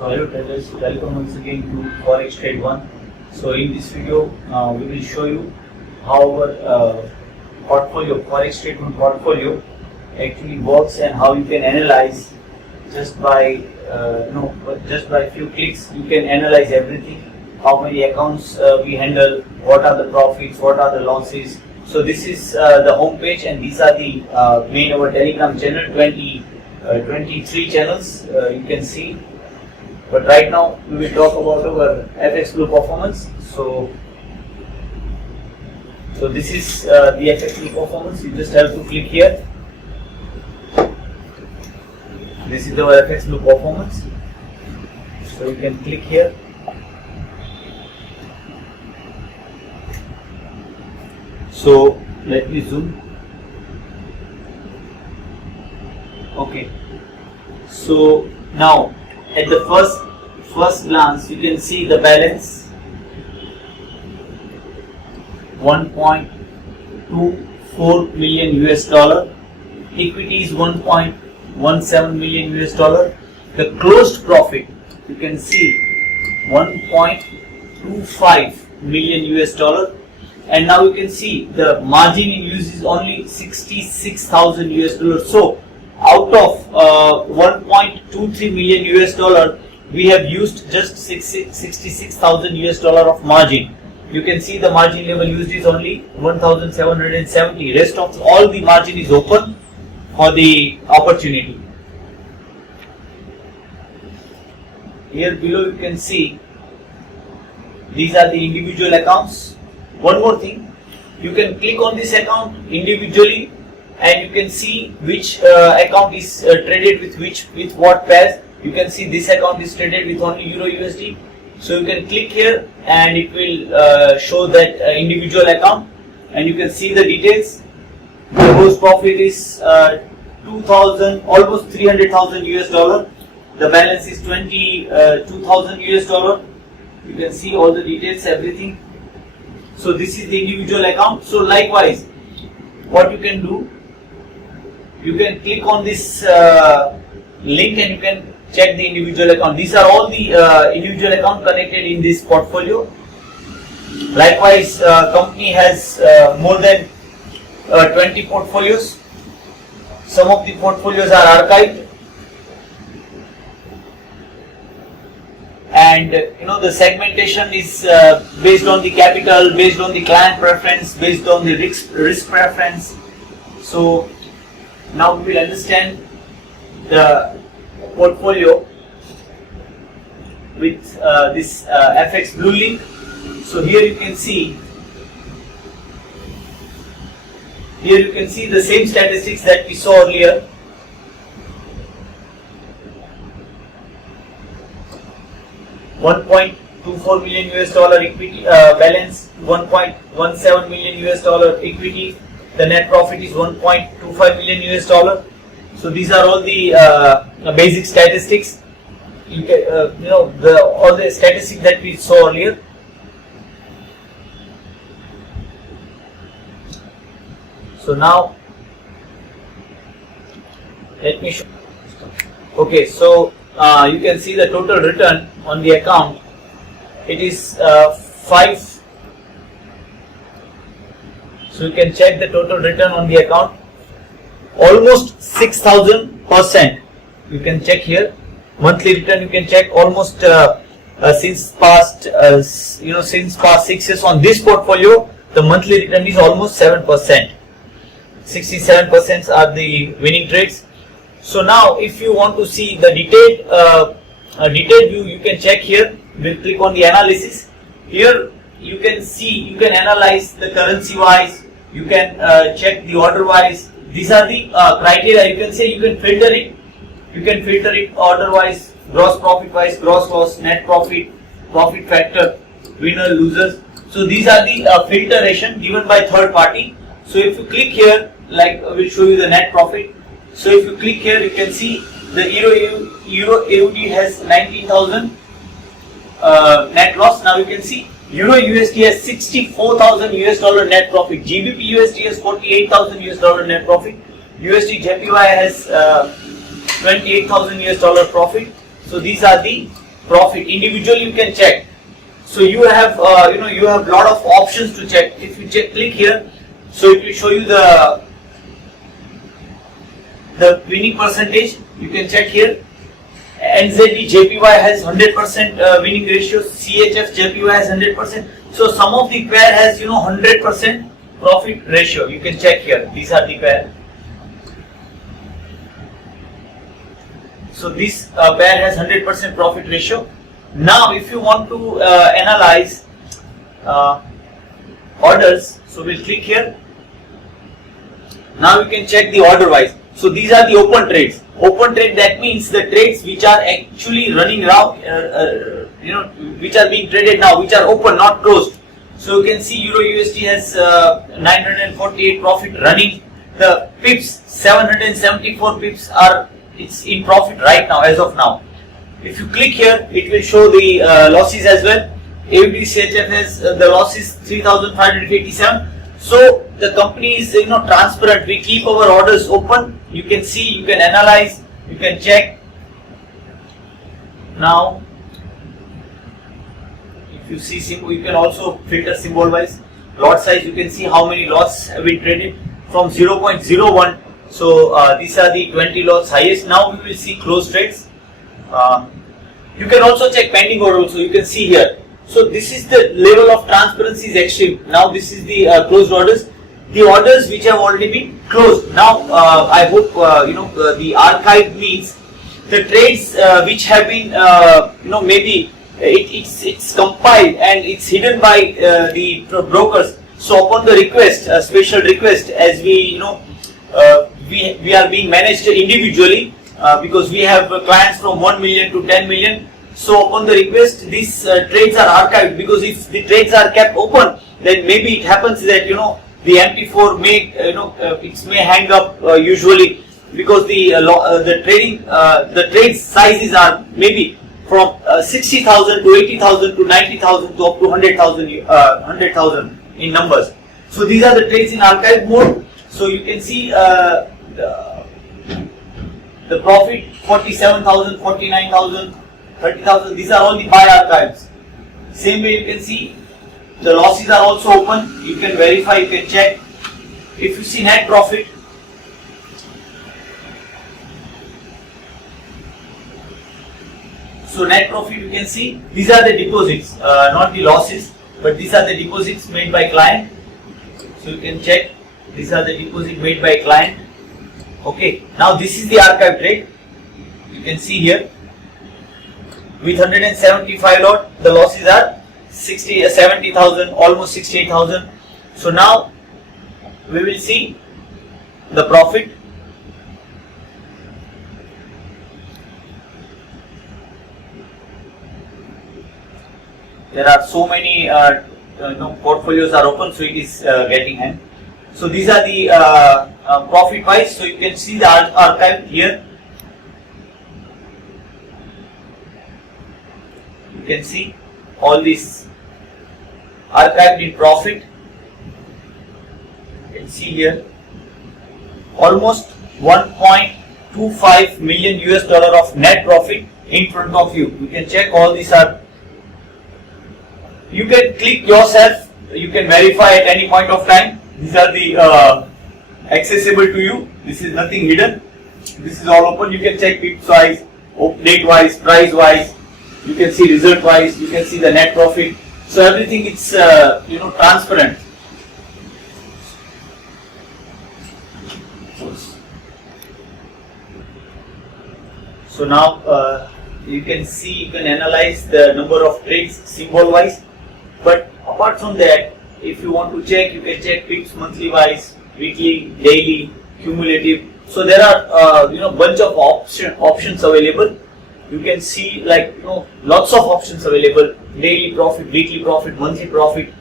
So hello traders, welcome once again to Forex Trade 1. So in this video, we will show you how our portfolio, Forex Trade 1 portfolio actually works and how you can analyze just by few clicks. You can analyze everything, how many accounts we handle, what are the profits, what are the losses. So this is the home page, and these are the main our Telegram channel, 23 channels you can see. But right now we will talk about our FX Blue performance. So this is the FX Blue performance. You just have to click here. This is our FX Blue performance. So you can click here. So let me zoom. Okay. So now at the first glance, you can see the balance 1.24 million US dollar. Equity is 1.17 million US dollar. The closed profit, you can see 1.25 million US dollar. And now you can see the margin in use is only 66,000 US dollar. So out of 1.23 million US dollar, we have used just 66,000 US dollar of margin. You can see the margin level used is only 1,770. Rest of all the margin is open for the opportunity. Here below you can see these are the individual accounts. One more thing, you can click on this account individually, and you can see which account is traded with what pairs. You can see this account is traded with only Euro USD. So you can click here and it will show that individual account, and you can see the details. The gross profit is 2,000, almost 300,000 US dollar. The balance is 22,000 US dollar. You can see all the details, everything. So this is the individual account. So likewise, what you can do, you can click on this link and you can check the individual account. These are all the individual account connected in this portfolio. Likewise, company has more than 20 portfolios. Some of the portfolios are archived, and the segmentation is based on the capital, based on the client preference, based on the risk preference. So now we will understand the portfolio with this FX Blue link. So here you can see the same statistics that we saw earlier. $1.24 million US dollar equity balance, 1.17 million US dollar equity. The net profit is 1.25 million US dollar. So these are all the basic statistics. You can, all the statistics that we saw earlier. So now let me show. Okay, so you can see the total return on the account. It is 5. So you can check the total return on the account. Almost 6,000%. You can check here. Monthly return you can check almost since past 6 years on this portfolio. The monthly return is almost 7%. 67% are the winning trades. So now, if you want to see the detailed view, you can check here. We'll click on the analysis. Here you can analyze the currency wise. You can check the order wise. These are the criteria. You can say you can filter it. You can filter it order wise, gross profit wise, gross loss, net profit, profit factor, winner, losers. So these are the filtration given by third party. So if you click here, like we'll show you the net profit. So if you click here, you can see the Euro AUD has 19,000 net loss. Now you can see Euro USD has 64,000 US dollar net profit. GBP USD has 48,000 US dollar net profit. USD JPY has 28,000 US dollar profit. So these are the profit individually you can check. So you have you have lot of options to check. If you click here, so it will show you the winning percentage. You can check here. NZD JPY has 100% winning ratio. CHF JPY has 100%. So some of the pair has 100% profit ratio. You can check here. These are the pair. So this pair has 100% profit ratio. Now, if you want to analyze orders, so we'll click here. Now you can check the order wise. So these are the open trades. Open trade, that means the trades which are actually running around, which are being traded now, which are open, not closed. So you can see Euro USD has 948 profit running. The pips, 774 pips it's in profit right now, as of now. If you click here, it will show the losses as well. AUD CHF has the losses 3,587. So the company is transparent. We keep our orders open. You can see, you can analyze, you can check. Now, if you see symbol, you can also filter symbol wise. Lot size, you can see how many lots have been traded from 0.01. So these are the 20 lots highest. Now we will see closed trades. You can also check pending order also. You can see here. So this is the level of transparency is extreme. Now this is the closed orders. The orders which have already been closed. Now I hope the archive means the trades which have been maybe it's compiled and it's hidden by the brokers. So upon the request, a special request, as we we are being managed individually because we have clients from 1 million to 10 million. So upon the request, these trades are archived, because if the trades are kept open, then maybe it happens that the MT4 may it may hang up usually, because the trade sizes are maybe from 60,000 to 80,000 to 90,000 to up to 100,000 in numbers. So these are the trades in archive mode. So you can see the profit 47,000, 49,000, 30,000. These are all the buy archives. Same way you can see the losses are also open. You can verify, you can check. If you see net profit, so net profit you can see these are the deposits, not the losses, but these are the deposits made by client. So you can check, these are the deposits made by client. Okay, now this is the archive trade. You can see here with 175 lot, the losses are 70,000, almost 68,000. So now we will see the profit. There are so many portfolios are open, so it is getting hang. So these are the profit wise. So you can see the archive here. You can see all these archived in profit. You can see here almost 1.25 million US dollar of net profit in front of you. You can check all these are. You can click yourself. You can verify at any point of time. These are the accessible to you. This is nothing hidden. This is all open. You can check pips wise, date wise, price wise. You can see result wise. You can see the net profit. So everything it's transparent. So now you can see, you can analyze the number of trades symbol wise. But apart from that, if you want to check, you can check pips monthly wise, weekly, daily, cumulative. So there are bunch of options available. You can see lots of options available: daily profit, weekly profit, monthly profit,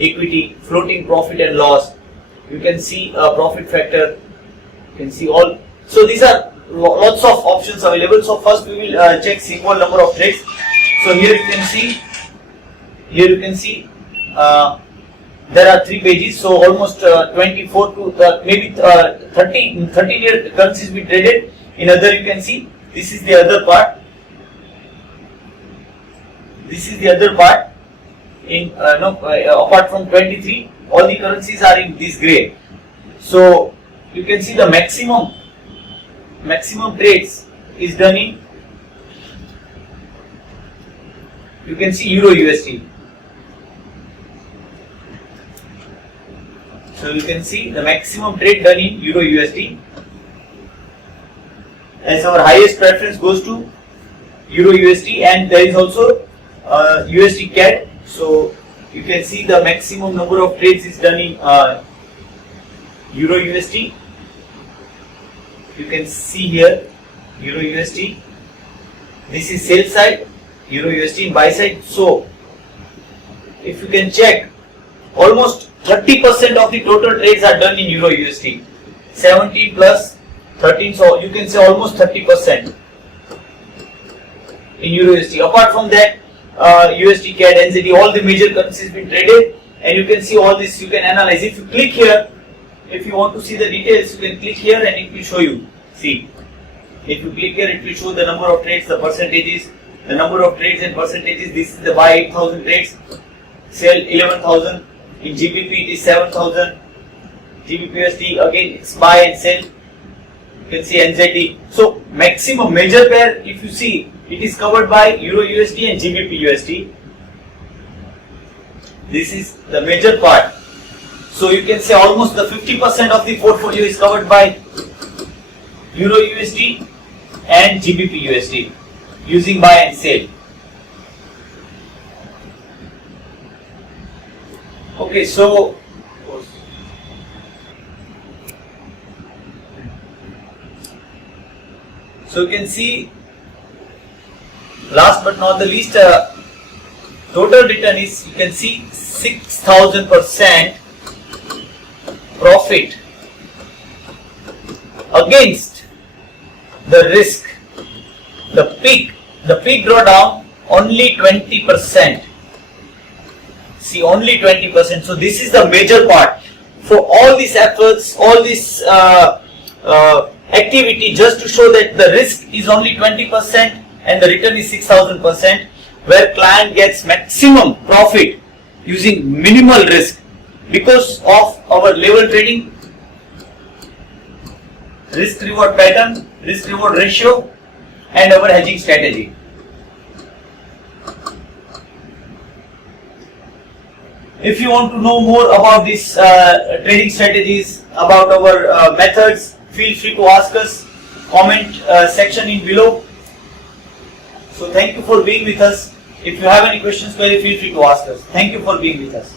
equity, floating profit and loss. You can see profit factor. You can see all. So these are lots of options available. So first we will check symbol number of trades. So here you can see. Here you can see there are 3 pages, so almost 24 to maybe 30 currencies be traded. In other, you can see this is the other part. This is the other part. In apart from 23, all the currencies are in this gray. So you can see the maximum trades is done in, you can see Euro USD. So you can see the maximum trade done in Euro USD, as our highest preference goes to Euro USD, and there is also USD CAD. So you can see the maximum number of trades is done in Euro USD. You can see here Euro USD. This is sell side, Euro USD in buy side. So if you can check, almost 30% of the total trades are done in Euro USD. 17 plus 13, so you can say almost 30% in Euro USD. Apart from that, USD CAD, NZD, all the major currencies been traded, and you can see all this. You can analyze. If you click here, if you want to see the details, you can click here and it will show you. See, if you click here, it will show the number of trades, the percentages, the number of trades and percentages. This is the buy 8,000 trades, sell 11,000. In GBP it is 7,000. GBP USD again it's buy and sell. You can see NZD. So maximum major pair, if you see, it is covered by Euro USD and GBP USD. This is the major part. So you can say almost the 50% of the portfolio is covered by Euro USD and GBP USD using buy and sell. Okay, so you can see, last but not the least, total return is, you can see 6,000% profit against the risk. The peak drawdown only 20%. See, only 20%. So this is the major part. For all these efforts, all this activity, just to show that the risk is only 20% and the return is 6,000%, where client gets maximum profit using minimal risk because of our level trading, risk reward pattern, risk reward ratio, and our hedging strategy. If you want to know more about these trading strategies, about our methods, feel free to ask us. Comment section in below. So thank you for being with us. If you have any questions, feel free to ask us. Thank you for being with us.